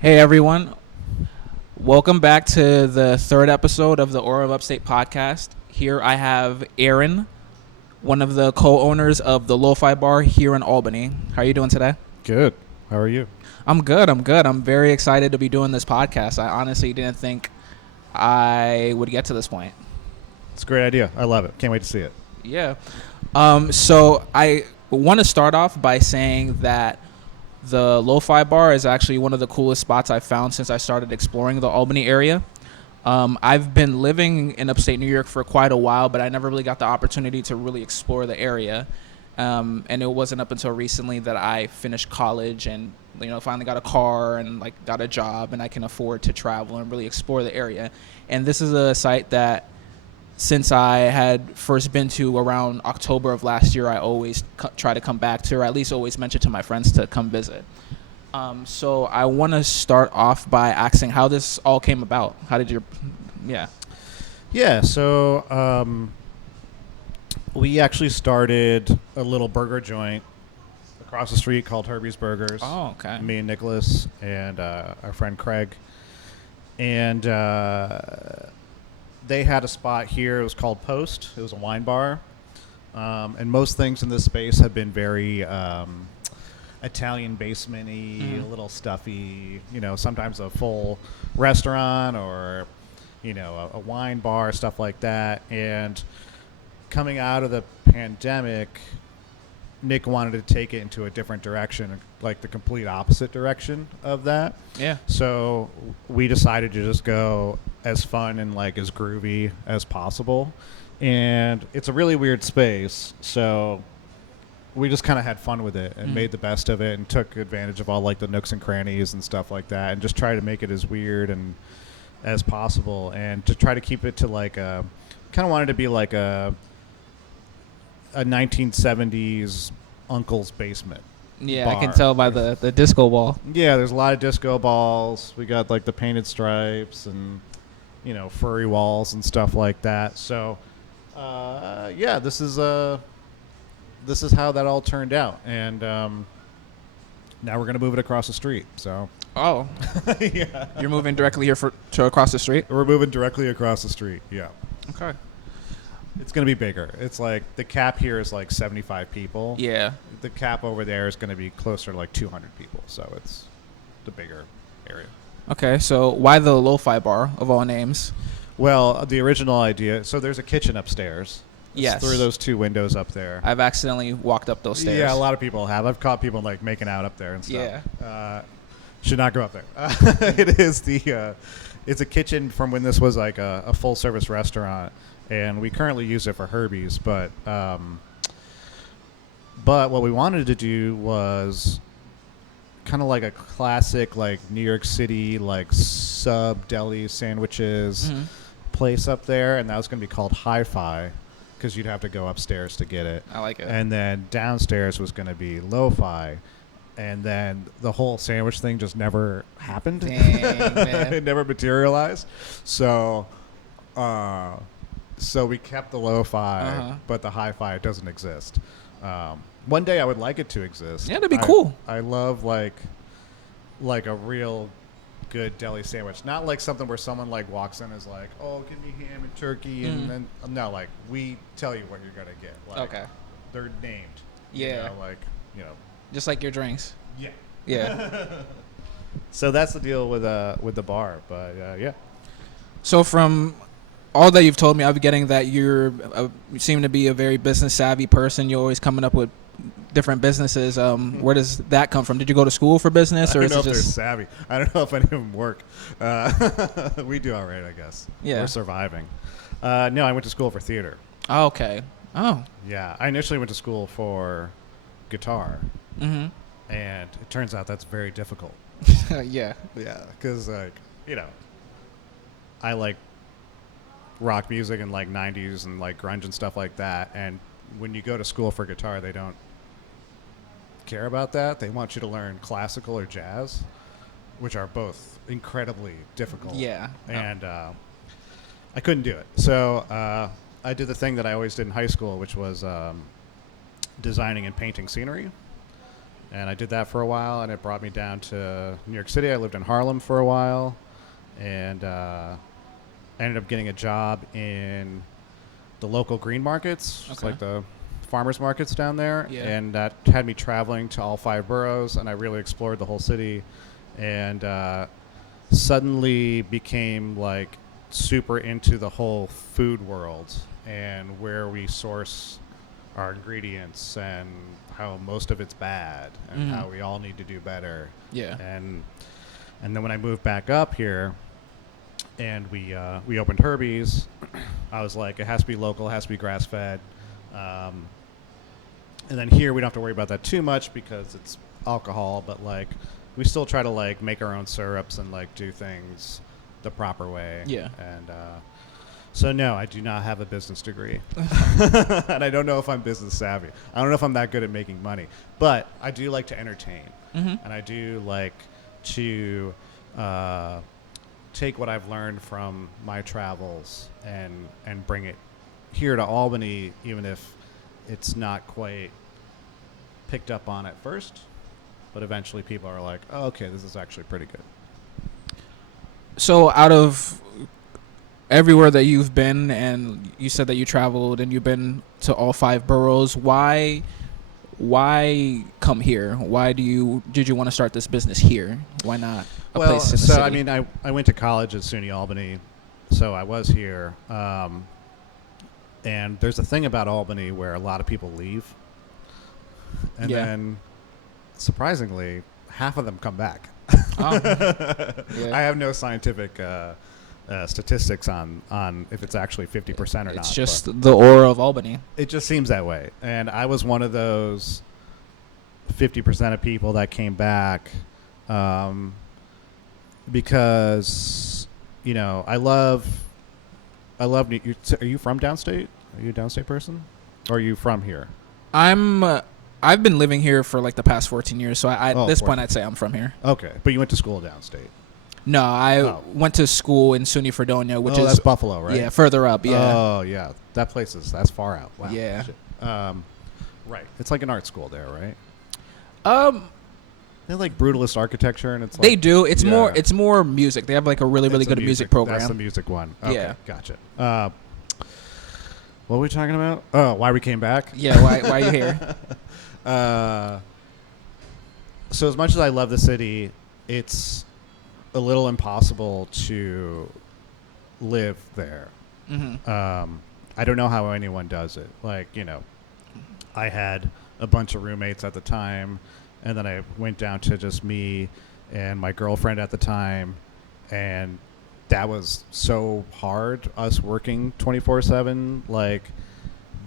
Hey everyone, welcome back to the third episode of the Aura of Upstate Podcast. Here I have Aaron, one of the co-owners of the Lofi Bar here in Albany. How are you doing today? Good. How are you? I'm good. I'm very excited to be doing this podcast. I honestly didn't think I would get to this point. It's a great idea. I love it. Can't wait to see it. Yeah. So I want to start off by saying that the Lofi Bar is actually one of the coolest spots I've found since I started exploring the Albany area. I've been living in upstate New York for quite a while, but I never really got the opportunity to really explore the area. And it wasn't up until recently that I finished college and finally got a car and got a job and I can afford to travel and really explore the area. And this is a site that since I had first been to around October of last year, I always try to come back to, or at least always mention to my friends to come visit. So I want to start off by asking how this all came about. How did your, Yeah, so we actually started a little burger joint across the street called Herbie's Burgers. Oh, okay. Me and Nicholas and our friend Craig. And they had a spot here. It was called Post. It was a wine bar. And most things in this space have been very Italian basement-y, a little stuffy, sometimes a full restaurant or, a wine bar, stuff like that. And coming out of the pandemic, Nick wanted to take it into a different direction, like the complete opposite direction of that. Yeah. So we decided to just go as fun and as groovy as possible. And it's a really weird space, so we just kind of had fun with it and made the best of it and took advantage of all the nooks and crannies and stuff like that and just try to make it as weird and as possible and to try to keep it to kind of wanted to be like a 1970s uncle's basement. Yeah, bar. I can tell by the disco ball. Yeah, there's a lot of disco balls. We got the painted stripes and furry walls and stuff like that. So this is how that all turned out, and now we're gonna move it across the street. So Oh, yeah, you're moving directly here to across the street? we're moving directly across the street. Yeah. Okay. It's going to be bigger. It's the cap here is 75 people. Yeah. The cap over there is going to be closer to 200 people. So it's the bigger area. Okay, so why the Lo-Fi Bar, of all names? Well, the original idea, so there's a kitchen upstairs. It's Yes. through those two windows up there. I've accidentally walked up those stairs. Yeah, a lot of people have. I've caught people making out up there and stuff. Yeah. Should not go up there. It is it's a kitchen from when this was a full service restaurant. And we currently use it for Herbie's, but what we wanted to do was kind of like a classic New York City sub deli sandwiches place up there, and that was going to be called Hi-Fi because you'd have to go upstairs to get it. I like it. And then downstairs was going to be Lo-Fi, and then the whole sandwich thing just never happened. Dang, man. It never materialized. So we kept the Lo-Fi, but the Hi-Fi doesn't exist. One day I would like it to exist. Yeah, that'd be cool. I love a real good deli sandwich, not something where someone walks in and is oh, give me ham and turkey, and then no, we tell you what you're gonna get. Okay. They're named. Yeah. Just like your drinks. Yeah. Yeah. So that's the deal with the bar, but yeah. So from all that you've told me, I'm getting that you seem to be a very business savvy person. You're always coming up with different businesses. Where does that come from? Did you go to school for business, or I is don't know it if they're just savvy. I don't know if any of them work. We do all right, I guess. Yeah. We're surviving. No, I went to school for theater. Oh, okay. Oh. Yeah, I initially went to school for guitar, and it turns out that's very difficult. Yeah. Yeah, because I like rock music and 90s and grunge and stuff like that, and when you go to school for guitar, they don't care about that. They want you to learn classical or jazz, which are both incredibly difficult. Yeah. And I couldn't do it. So I did the thing that I always did in high school, which was designing and painting scenery. And I did that for a while, and it brought me down to New York City. I lived in Harlem for a while, and I ended up getting a job in the local green markets, just like the farmers markets down there. Yeah. And that had me traveling to all 5 boroughs, and I really explored the whole city, and suddenly became like super into the whole food world and where we source our ingredients and how most of it's bad and how we all need to do better. Yeah. And then when I moved back up here and we opened Herbie's, I was like, it has to be local, it has to be grass fed. And then here we don't have to worry about that too much because it's alcohol, but like we still try to like make our own syrups and like do things the proper way. Yeah. And so no, I do not have a business degree. And I don't know if I'm business savvy. I don't know if I'm that good at making money, but I do like to entertain. And I do like to take what I've learned from my travels and bring it here to Albany, even if it's not quite picked up on at first, but eventually people are like, oh, okay, this is actually pretty good. So out of everywhere that you've been, and you said that you traveled and you've been to all 5 boroughs, why come here? Why did you want to start this business here? Why not a place in the city? I mean, I went to college at SUNY Albany, so I was here. And there's a thing about Albany where a lot of people leave. And then, surprisingly, half of them come back. I have no scientific statistics on if it's actually 50% or not. It's just the aura of Albany. It just seems that way. And I was one of those 50% of people that came back because, you know, I love New York. Are you from downstate? Are you a downstate person? Or are you from here? I've been living here for like the past 14 years, so at this 14. point I'd say I'm from here. Okay, but you went to school downstate. No, I went to school in SUNY Fredonia, which is that's Buffalo, right? Yeah, further up. Yeah. Oh, yeah, that's far out. Wow. Yeah. Right. It's like an art school there, right? They like brutalist architecture, and it's like they do. It's more music. They have like a really good music program. That's the music one. Okay, yeah. Gotcha. What were we talking about? Oh, why we came back? Yeah, why are you here? So as much as I love the city, it's a little impossible to live there. I don't know how anyone does it. Like, you know, I had a bunch of roommates at the time, and then I went down to just me and my girlfriend at the time, and that was so hard, us working 24/7, like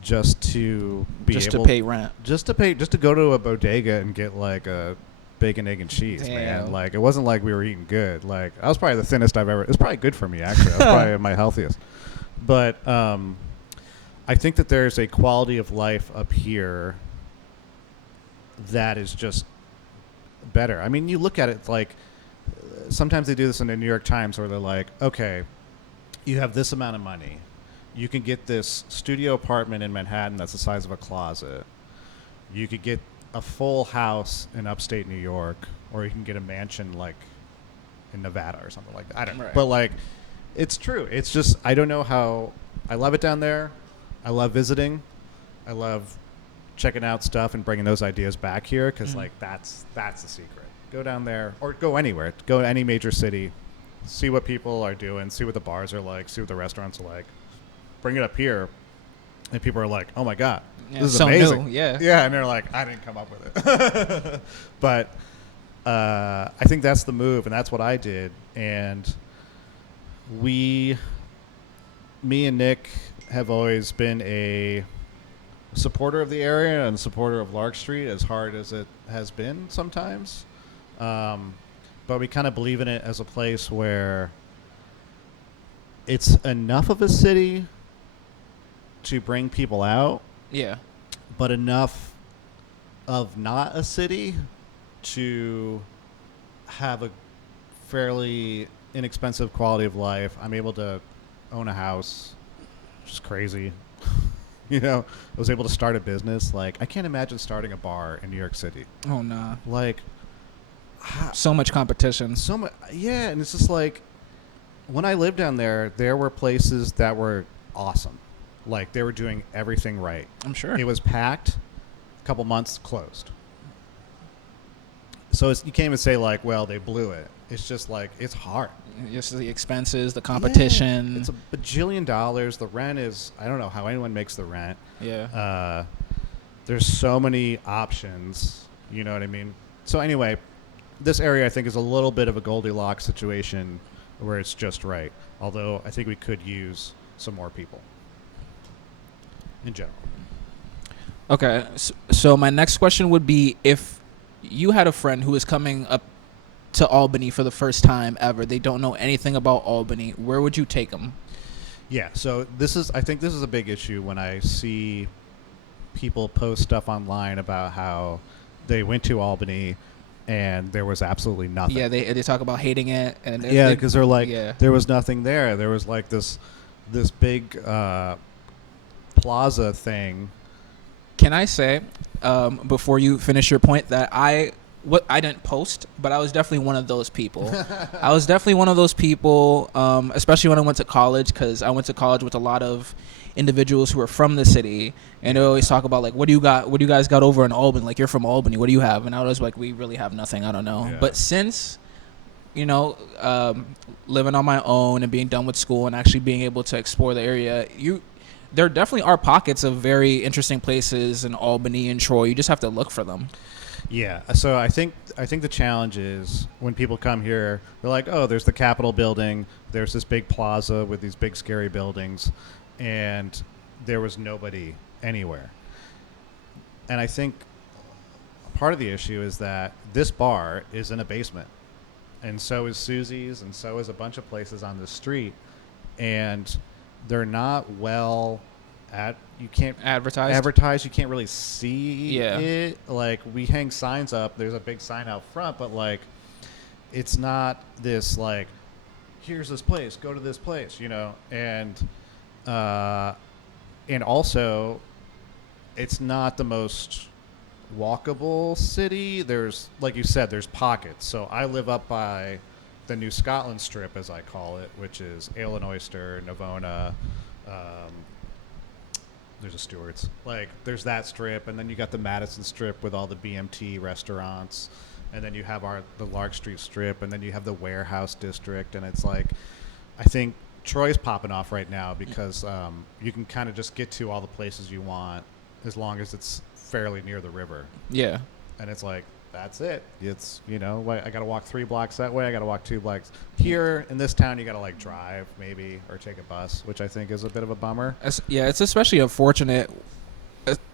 just to pay rent, just to go to a bodega and get like a bacon, egg, and cheese. Damn. Man, like it wasn't like we were eating good. Like I was probably the thinnest I've ever. It's probably good for me actually. I was probably my healthiest. But I think that there's a quality of life up here that is just better. I mean, you look at it like. Sometimes they do this in the New York Times where they're like, okay, you have this amount of money. You can get this studio apartment in Manhattan that's the size of a closet. You could get a full house in upstate New York, or you can get a mansion like in Nevada or something like that. I don't know. Right. But like, it's true. It's just, I don't know how, I love it down there. I love visiting. I love checking out stuff and bringing those ideas back here because like that's the secret. Go down there or go anywhere. Go to any major city, see what people are doing, see what the bars are like, see what the restaurants are like. Bring it up here, and people are like, "Oh my god, this is so amazing!" New. Yeah, yeah, and they're like, "I didn't come up with it," but I think that's the move, and that's what I did. And me and Nick have always been a supporter of the area and a supporter of Lark Street, as hard as it has been sometimes. But we kind of believe in it as a place where it's enough of a city to bring people out. Yeah. But enough of not a city to have a fairly inexpensive quality of life. I'm able to own a house, which is crazy. I was able to start a business. Like, I can't imagine starting a bar in New York City. Oh, nah. Like, So much competition. so much. Yeah, and it's just like, when I lived down there were places that were awesome. Like, they were doing everything right. I'm sure. It was packed. A couple months closed. So you can't even say, like, well, they blew it. It's just like, it's hard. Just the expenses, the competition. Yeah, it's a bajillion dollars. The rent is, I don't know how anyone makes the rent. Yeah. There's so many options. You know what I mean? So anyway, this area I think is a little bit of a Goldilocks situation where it's just right. Although I think we could use some more people in general. Okay. So my next question would be, if you had a friend who was coming up to Albany for the first time ever, they don't know anything about Albany, where would you take them? Yeah, so I think this is a big issue when I see people post stuff online about how they went to Albany and there was absolutely nothing. Yeah, they talk about hating it. And because they're like, there was nothing there. There was like this big plaza thing. Can I say, before you finish your point, that I didn't post, but I was definitely one of those people. I was definitely one of those people, especially when I went to college, because I went to college with a lot of individuals who are from the city, and they always talk about, like, what do you guys got over in Albany? Like, you're from Albany, what do you have? And I was like, we really have nothing. I don't know. Yeah. But since, living on my own and being done with school and actually being able to explore the area, there definitely are pockets of very interesting places in Albany and Troy. You just have to look for them. Yeah, so I think the challenge is when people come here, they're like, oh, there's the Capitol building, there's this big plaza with these big scary buildings, and there was nobody anywhere. And I think part of the issue is that this bar is in a basement, and so is Susie's, and so is a bunch of places on the street, and they're not well you can't advertise. You can't really see it. Like, we hang signs up. There's a big sign out front, but like, it's not this like, here's this place, go to this place, and also it's not the most walkable city. There's, like you said, there's pockets. So I live up by the New Scotland Strip, as I call it, which is Ale and Oyster, Navona, there's a Stewart's. Like, there's that strip, and then you got the Madison Strip with all the BMT restaurants, and then you have the Lark Street Strip, and then you have the Warehouse District, and it's like, I think Troy's popping off right now because you can kind of just get to all the places you want as long as it's fairly near the river. Yeah. And it's like, that's it. It's, I got to walk 3 blocks that way. I got to walk 2 blocks. Here in this town, you got to, like, drive maybe or take a bus, which I think is a bit of a bummer. It's especially unfortunate,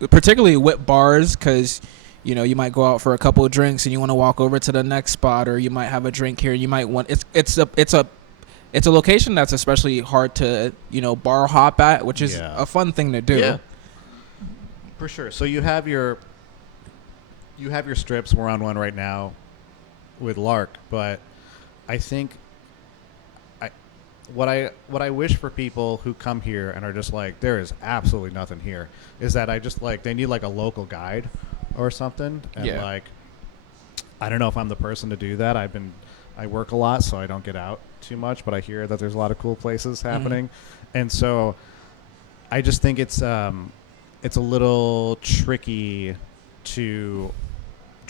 particularly with bars, because, you might go out for a couple of drinks and you want to walk over to the next spot, or you might have a drink here. You might want it's a location that's especially hard to, bar hop at, which is a fun thing to do. Yeah, for sure. So you have your strips. We're on one right now with Lark, but I think what I wish for people who come here and are just like, there is absolutely nothing here, is that I just like, they need like a local guide or something. And like, I don't know if I'm the person to do that. I work a lot, so I don't get out too much, but I hear that there's a lot of cool places happening. Mm-hmm. And so I just think it's a little tricky to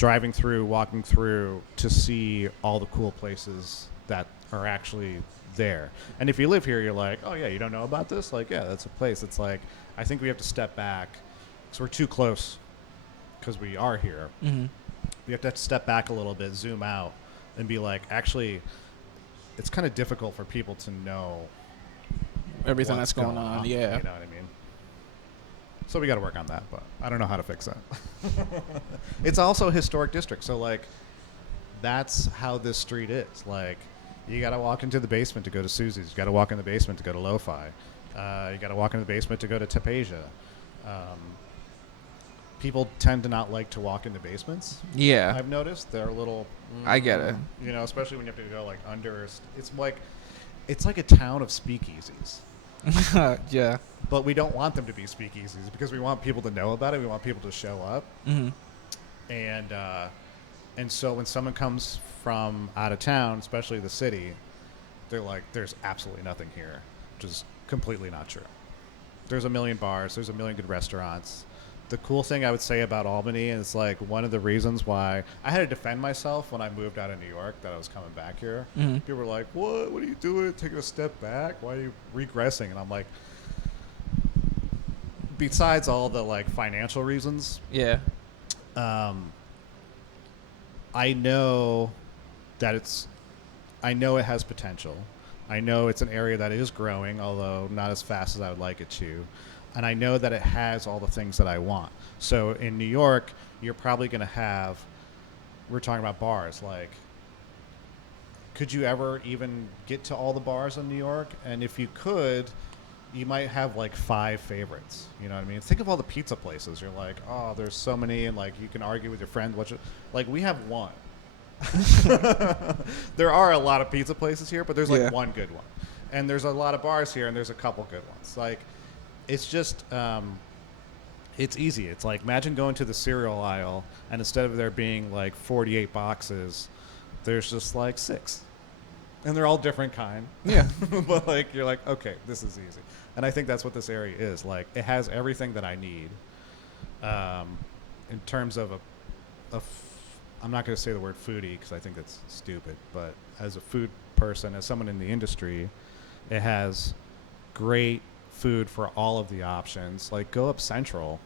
walking through to see all the cool places that are actually there. And if you live here, you're like, oh yeah, you don't know about this? Like, yeah, that's a place. It's like, I think we have to step back because we're too close because we are here. Mm-hmm. We have to step back a little bit, zoom out, and be like, actually, it's kind of difficult for people to know everything that's going on. Yeah. You know what I mean? So we got to work on that, but I don't know how to fix that. It's also a historic district, so like, that's how this street is. Like, you got to walk into the basement to go to Susie's. You got to walk in the basement to go to Lofi. You got to walk in the basement to go to Tapasia. People tend to not like to walk into basements. Yeah, I've noticed they're a little. I get it. Especially when you have to go like under. It's like a town of speakeasies. Yeah. But we don't want them to be speakeasies because we want people to know about it. We want people to show up. Mm-hmm. And so when someone comes from out of town, especially the city, they're like, there's absolutely nothing here, which is completely not true. There's a million bars. There's a million good restaurants. The cool thing I would say about Albany is like one of the reasons why I had to defend myself when I moved out of New York that I was coming back here. Mm-hmm. People were like, what are you doing? Taking a step back? Why are you regressing? And I'm like, besides all the like financial reasons, Yeah. I know that I know it has potential. I know it's an area that is growing, although not as fast as I would like it to. And I know that it has all the things that I want. So in New York, you're probably going to have, we're talking about bars, like, could you ever even get to all the bars in New York? And if you could, you might have like 5 favorites. You know what I mean? Think of all the pizza places. You're like, oh, there's so many, and like you can argue with your friends. Like we have one. There are a lot of pizza places here, but there's like one good one. And there's a lot of bars here, and there's a couple good ones. Like, it's just, it's easy. It's like, imagine going to the cereal aisle, and instead of there being like 48 boxes, there's just like 6. And they're all different kind. Yeah. But like, you're like, okay, this is easy. And I think that's what this area is. Like, it has everything that I need in terms of I'm not going to say the word foodie because I think that's stupid, but as a food person, as someone in the industry, it has great food for all of the options. Like, go up Central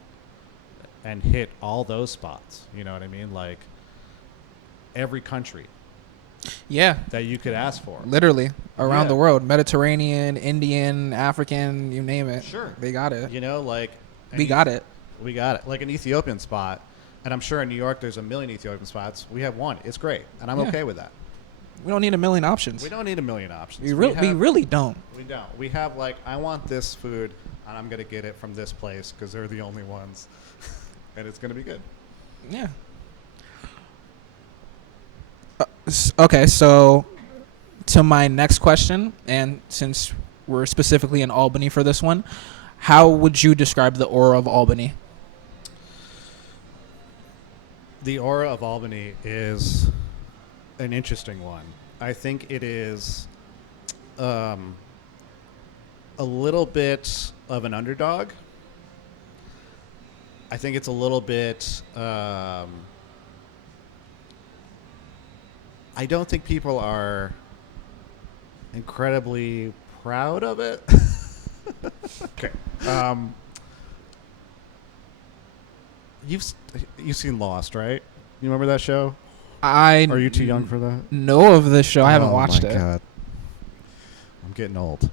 and hit all those spots. You know what I mean? Like, every country. Yeah. That you could ask for. Literally. Around the world. Mediterranean, Indian, African, you name it. Sure. They got it. You know, like... We got it. We got it. Like an Ethiopian spot. And I'm sure in New York there's a million Ethiopian spots. We have one. It's great. And I'm okay with that. We don't need a million options. We don't need a million options. We really don't. We don't. We have like, I want this food, and I'm going to get it from this place because they're the only ones. And it's going to be good. Yeah. Okay, so to my next question, and since we're specifically in Albany for this one, how would you describe the Aura of Albany? The Aura of Albany is an interesting one. I think it is a little bit of an underdog. I think it's a little bit... I don't think people are incredibly proud of it. Okay. You've seen Lost, right? You remember that show? Are you too young for that? Know of this show. I haven't watched it. Oh my God. I'm getting old.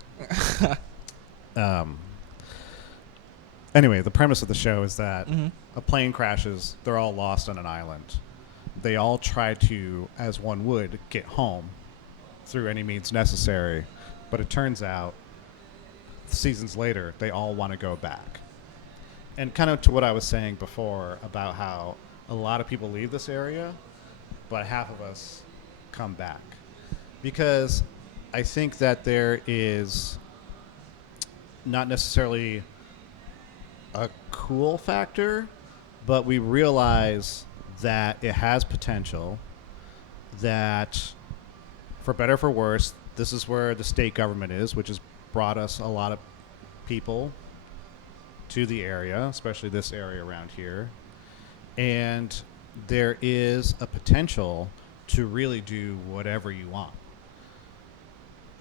Anyway, the premise of the show is that a plane crashes. They're all lost on an island. They all try to, as one would, get home through any means necessary. But it turns out, seasons later, they all want to go back. And kind of to what I was saying before about how a lot of people leave this area, but half of us come back. Because I think that there is not necessarily a cool factor, but we realize that it has potential, that for better or for worse, this is where the state government is, which has brought us a lot of people to the area, especially this area around here. And there is a potential to really do whatever you want,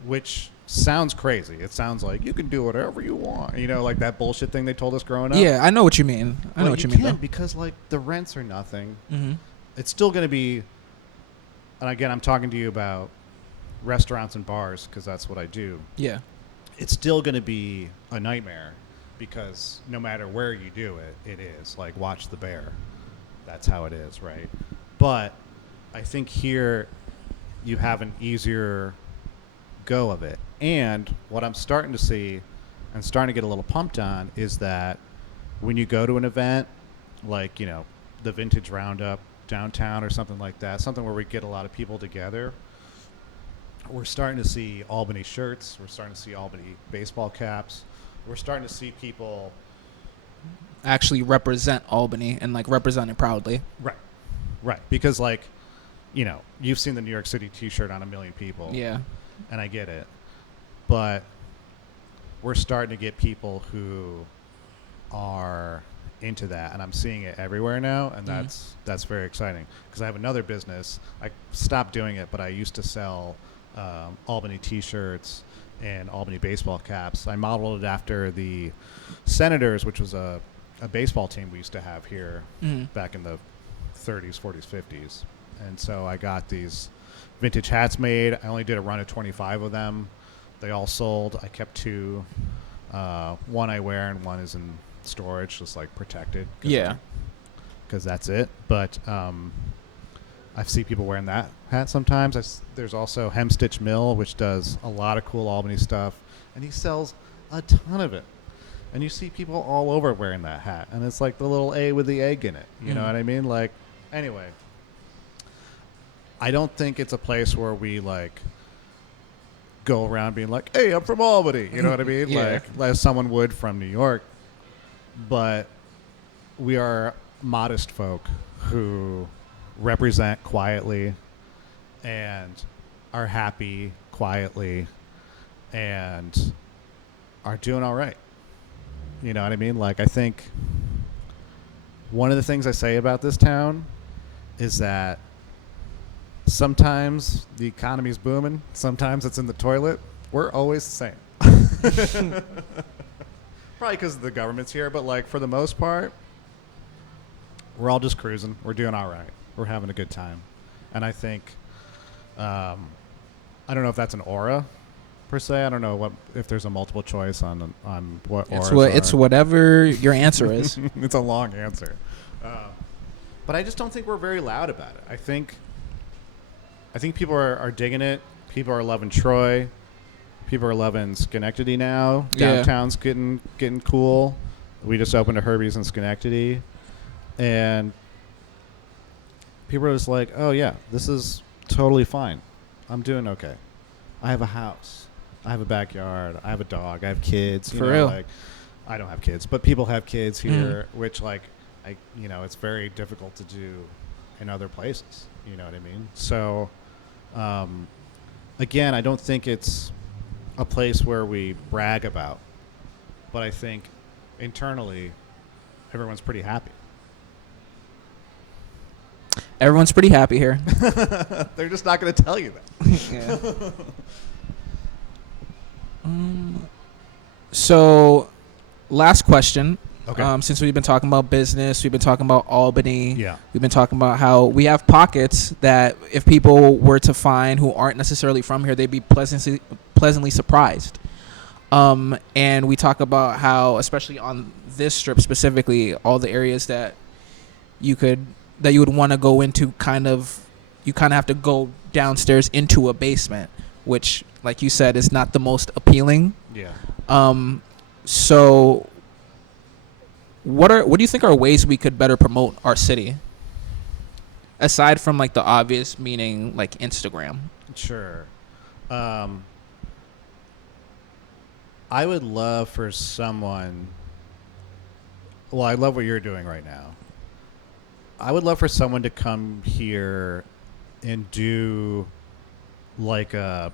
which sounds crazy. It sounds like you can do whatever you want, you know, like that bullshit thing they told us growing up. Yeah, I know what you mean. I know what you mean, though. Because like the rents are nothing. Mm-hmm. It's still going to be, and again, I'm talking to you about restaurants and bars because that's what I do. Yeah. It's still going to be a nightmare because no matter where you do it, it is. Like, watch the bear. That's how it is, right? But I think here you have an easier go of it. And what I'm starting to see and starting to get a little pumped on is that when you go to an event like, you know, the Vintage Roundup downtown or something like that, something where we get a lot of people together, we're starting to see Albany shirts. We're starting to see Albany baseball caps. We're starting to see people actually represent Albany and like represent it proudly. Right. Because like, you know, you've seen the New York City T-shirt on a million people. Yeah. And I get it. But we're starting to get people who are into that, and I'm seeing it everywhere now, and that's very exciting. Because I have another business. I stopped doing it, but I used to sell Albany T-shirts and Albany baseball caps. I modeled it after the Senators, which was a baseball team we used to have here back in the 30s, 40s, 50s. And so I got these vintage hats made. I only did a run of 25 of them. They all sold. I kept 2. One I wear and one is in storage, just like protected. Yeah. Because that's it. But I see people wearing that hat sometimes. There's also Hemstitch Mill, which does a lot of cool Albany stuff. And he sells a ton of it. And you see people all over wearing that hat. And it's like the little A with the egg in it. You know what I mean? Like, anyway. I don't think it's a place where we, like, go around being like, hey, I'm from Albany. You know what I mean? Yeah. Like someone would from New York. But we are modest folk who represent quietly and are happy quietly and are doing all right. You know what I mean? Like, I think one of the things I say about this town is that sometimes the economy's booming, sometimes it's in the toilet. We're always the same. Probably because the government's here, but like for the most part, we're all just cruising. We're doing all right. We're having a good time. And I think, I don't know if that's an aura per se. I don't know if there's a multiple choice on what auras are. It's whatever your answer is. It's a long answer. But I just don't think we're very loud about it. I think people are digging it. People are loving Troy. People are loving Schenectady now. Yeah. Downtown's getting cool. We just opened a Herbie's in Schenectady. And people are just like, oh, yeah, this is totally fine. I'm doing okay. I have a house. I have a backyard. I have a dog. I have kids. For real. Like, I don't have kids, but people have kids here, which, like, it's very difficult to do in other places. You know what I mean? So, again, I don't think it's a place where we brag about, but I think internally everyone's pretty happy. Everyone's pretty happy here. They're just not going to tell you that. So, last question. Okay. Since we've been talking about business, we've been talking about Albany. Yeah. We've been talking about how we have pockets that if people were to find who aren't necessarily from here, they'd be pleasantly surprised. And we talk about how, especially on this strip specifically, all the areas that you would want to go into, you kind of have to go downstairs into a basement, which, like you said, is not the most appealing. Yeah. So what do you think are ways we could better promote our city? Aside from like the obvious, meaning like Instagram. Sure. I would love for someone. Well, I love what you're doing right now. I would love for someone to come here and do like an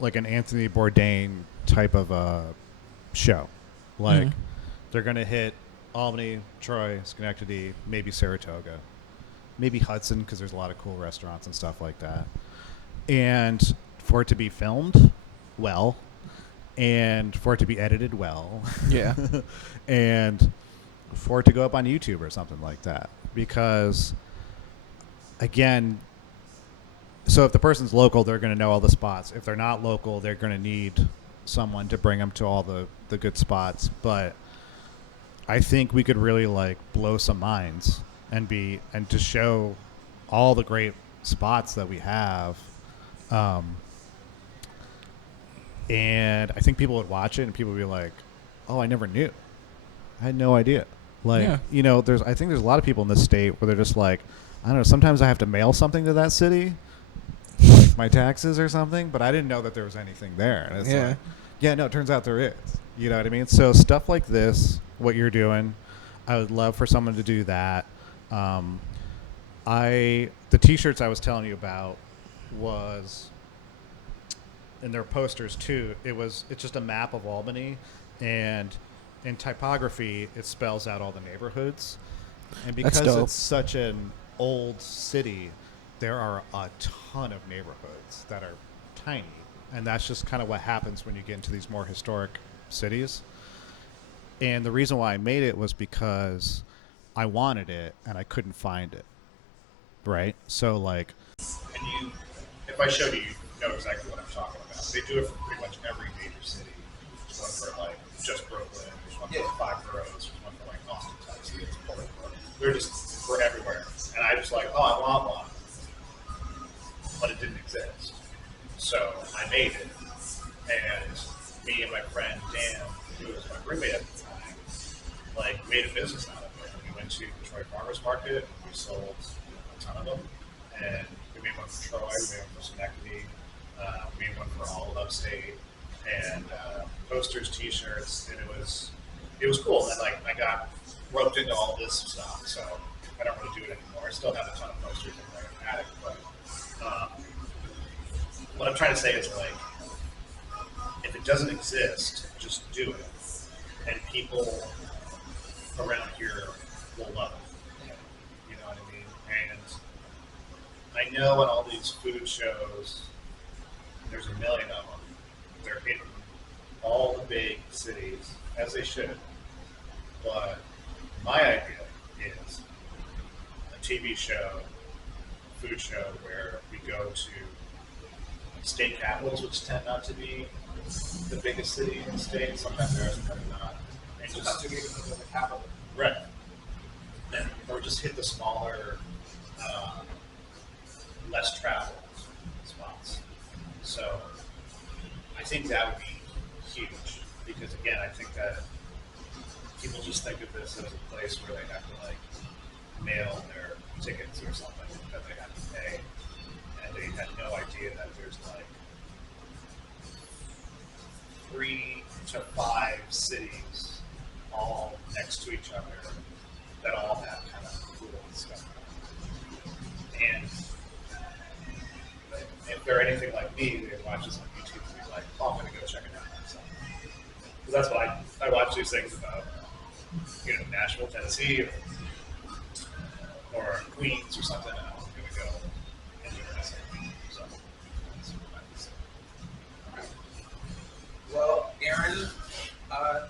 Anthony Bourdain type of a show. Like they're going to hit Albany, Troy, Schenectady, maybe Saratoga, maybe Hudson, because there's a lot of cool restaurants and stuff like that. And for it to be filmed well, and for it to be edited well. Yeah. And for it to go up on YouTube or something like that. Because, again, so if the person's local, they're going to know all the spots. If they're not local, they're going to need someone to bring them to all the good spots. But I think we could really like blow some minds and to show all the great spots that we have. And I think people would watch it and people would be like, oh, I never knew. I had no idea. Like, I think there's a lot of people in this state where they're just like, I don't know, sometimes I have to mail something to that city. my taxes or something, but I didn't know that there was anything there. And it's like, yeah, no, it turns out there is. You know what I mean? So stuff like this, what you're doing, I would love for someone to do that. The T-shirts I was telling you about was, and their posters too. It's just a map of Albany, and in typography, it spells out all the neighborhoods. And because it's such an old city, there are a ton of neighborhoods that are tiny. And that's just kind of what happens when you get into these more historic cities. And the reason why I made it was because I wanted it and I couldn't find it. Right? So, like... And if I showed you, you know exactly what I'm talking about. They do it for pretty much every major city. There's one for, like, just Brooklyn. There's one for 5 boroughs. There's one for, like, Austin, Texas. They're just for everywhere. And I just like, I want one. But it didn't exist. So I made it. And me and my friend Dan, who was my roommate at the time, like, made a business out of it. We went to Detroit Farmers Market. And we sold a ton of them. And we made one for Troy. We made one for Schenectady. We made one for all of Upstate. And posters, T-shirts. And it was cool. And, like, I got roped into all this stuff. So I don't really do it anymore. I still have a ton of posters in my attic. But what I'm trying to say is, like, if it doesn't exist, just do it. And people around here will love it. You know what I mean? And I know in all these food shows, there's a million of them. They're in all the big cities, as they should. But my idea is a TV show, food show, where we go to state capitals, which tend not to be the biggest city in the state. Sometimes there are, sometimes not. And just to get to the capital. Right. Or just hit the smaller, less traveled spots. So I think that would be huge because, again, I think that people just think of this as a place where they have to, like, mail their tickets or something that they have to pay, and they had no idea that there's, like, 3 to 5 cities all next to each other that all have kind of cool stuff. And if they're anything like me, they watch this on YouTube and be like, I'm going to go check it out myself. Because that's why I watch these things about, Nashville, Tennessee, or Queens or something, and I'm going to go and do it myself. So, that's what I say. All right. Well, Aaron,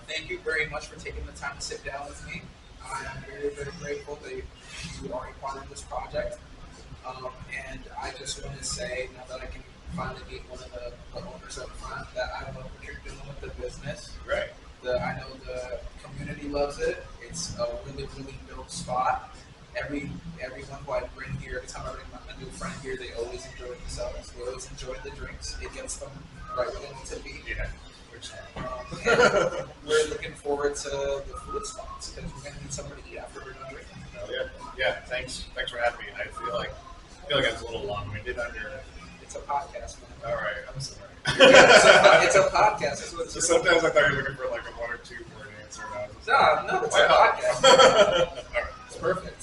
thank you very much for taking the time to sit down with me. I am very, very grateful that you are a part of this project. And I just want to say, now that I can finally meet one of the owners up front, that I love what you're doing with the business. Right. I know the community loves it. It's a really, really dope spot. Everyone who I bring here, every time I bring a new friend here, they always enjoy themselves. They always enjoy the drinks. It gets them right where they need to be. Yeah. And we're looking forward to the food spots because we're going to need somewhere to eat after we're done drinking. Oh, yeah. Thanks for having me. I feel like I was a little long-winded under. It's a podcast, man. All right, I'm sorry. It's a podcast. That's what it's sometimes I thought you were looking for like a 1 or 2 word answer. No, it's a podcast. All right, it's perfect.